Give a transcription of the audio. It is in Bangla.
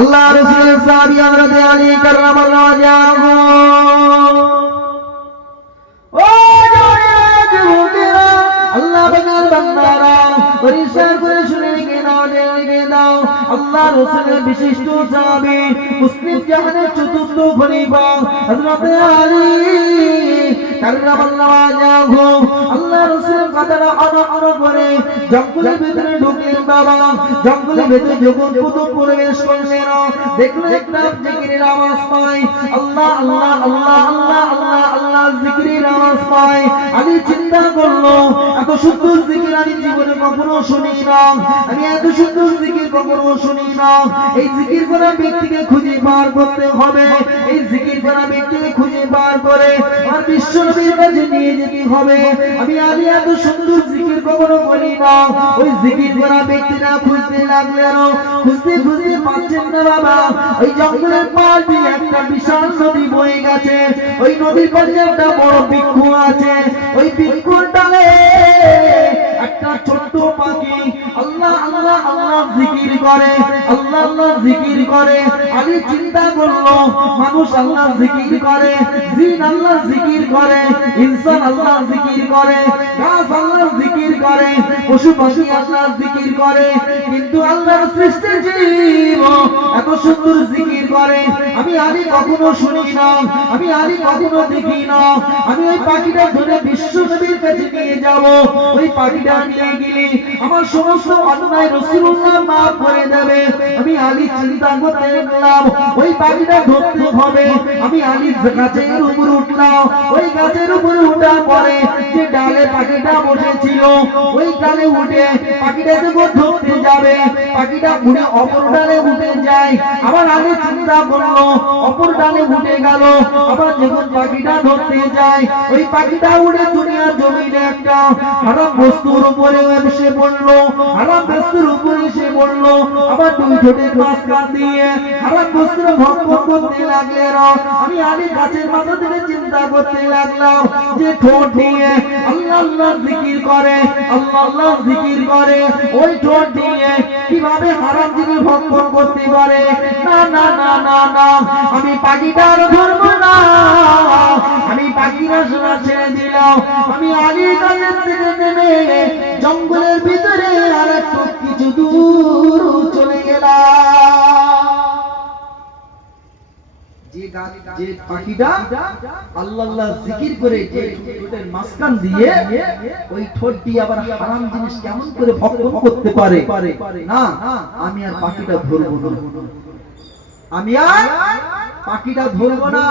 আল্লাহ রাসূলের সাহাবী হযরত আলী কাররামাল্লাহু ওয়াজহাহু ও যুবকেরা আল্লাহ পাকের বান্দারা পরিষ্কার করে শুনে রেখে দাও আল্লাহ রাসূলের বিশিষ্ট সাহাবী মুসলিম জাহানের চতুর্থ খলিফা হযরত আলী কাররামাল্লাহু ওয়াজহাহু আল্লাহ রাসূলের কথাটা অনুসরণ করে জঙ্গলের ভিতরে ঢুকলেন বাবা। জঙ্গলের ভিতরে যখন প্রথম প্রবেশ করলেন দেখলেন একটা জিকিরের আওয়াজ পায়, আল্লাহ আল্লাহ আল্লাহ আল্লাহ আল্লাহ আল্লাহ জিকিরের আওয়াজ পায়। আমি চিন্তা করলো এত সুন্দর জিকির আমি জীবনে কখনো শুনি না, আমি এত সুন্দর জিকির কখনো শুনি না। এই জিকির করা ব্যক্তিকে খুঁজে বার করতে হবে, এই জিকির করা ব্যক্তিকে খুঁজে বার করে আর বিশ্ব নবীর কাছে নিয়ে যেতে হবে। আমি এত সুন্দর জিকির কখনো করি না। ওই জিকির করা ব্যক্তিরা খুঁজতে লাগলেন, খুঁজতে খুঁজতে পাচ্ছেন না বাবা। ওই জঙ্গলের পাশ দিয়ে একটা বিশাল নদী বয়ে গেছে, ওই নদীর পাশে একটা বড় বৃক্ষ আছে, ওই বৃক্ষর ডালে একটা ছোট্ট পাখি আল্লাহ আল্লাহ আল্লাহ জিকির করে, আল্লাহ আল্লাহ জিকির করে। আমি চিন্তা করলো মানুষ আল্লাহ জিকির করে, জিন আল্লাহ জিকির করে, ইনসান আল্লাহ জিকির করে, গাছ আল্লাহ জিকির করে, পশু পাখি আল্লাহ জিকির করে, কিন্তু আল্লাহর সৃষ্টি জীব এত সুন্দর জিকির করে আমি কখনো শুনি না, আমি কখনো দেখি না। আমি ওই পাখিটা ধরে বিশ্ব নবীর কাছে নিয়ে যাব। ওই পাখিটা নিয়ে গেলে আমার সমস্ত অন্যায় রাসূলুল্লাহ মাফ করে দেবে। আমি আলী চিন্তা করতে লাগলাম ওই পাখিটা ধরতে হবে। আমি আলী গাছের উপর উঠলাম, ওই গাছের উপরে ওঠার পরে যে ডালে পাখিটা বসেছিল ওই ডালে উঠে পাখিটা যখন ধরতে যাবে পাখিটা উড়ে অপর ডালে উঠে যায়। আবার আলী চিন্তা করলো অপর ডালে উঠে গেল, আবার যখন পাখিটা ধরতে যায় ওই পাখিটা উড়ে দুনিয়ার জমিনে একটা হারাম বস্তুর উপরে এসে পড়লো, হারাম বস্তুর উপরে এসে পড়লো। আবার দুই ঠোঁটের মাঝখান দিয়ে হারাম বস্তুর ভক্ষণ করতে লাগলেন। আমি আলী গাছের মাথা থেকে চিন্তা করতে লাগলাম যে ঠোঁট দিয়ে আল্লাহ আল্লাহ জিকির করে, আল্লাহ আল্লাহ জিকির করে, ওই ঠোঁট দিয়ে কিভাবে হারাম জিনিস ভক্ষণ করতে পারে? না না না না না, আমি পাখিটার ধরবো না, আমি পাখিটা শোনা ছেড়ে দিলাম। আমি আলী গাছের থেকে নেমে জঙ্গলের ভিতরে আর একটু কিছু দূর চলে গেলাম। যে পাখিটা আল্লাহ আল্লাহ জিকির করে যে ঠোঁটের মাঝখান দিয়ে ওই ঠোঁট দিয়ে আবার হারাম জিনিস কেমন করে ভক্ষণ করতে পারে? না, আমি আর পাখিটা ধরবো না, আমি আর পাখিটা ধরবো না।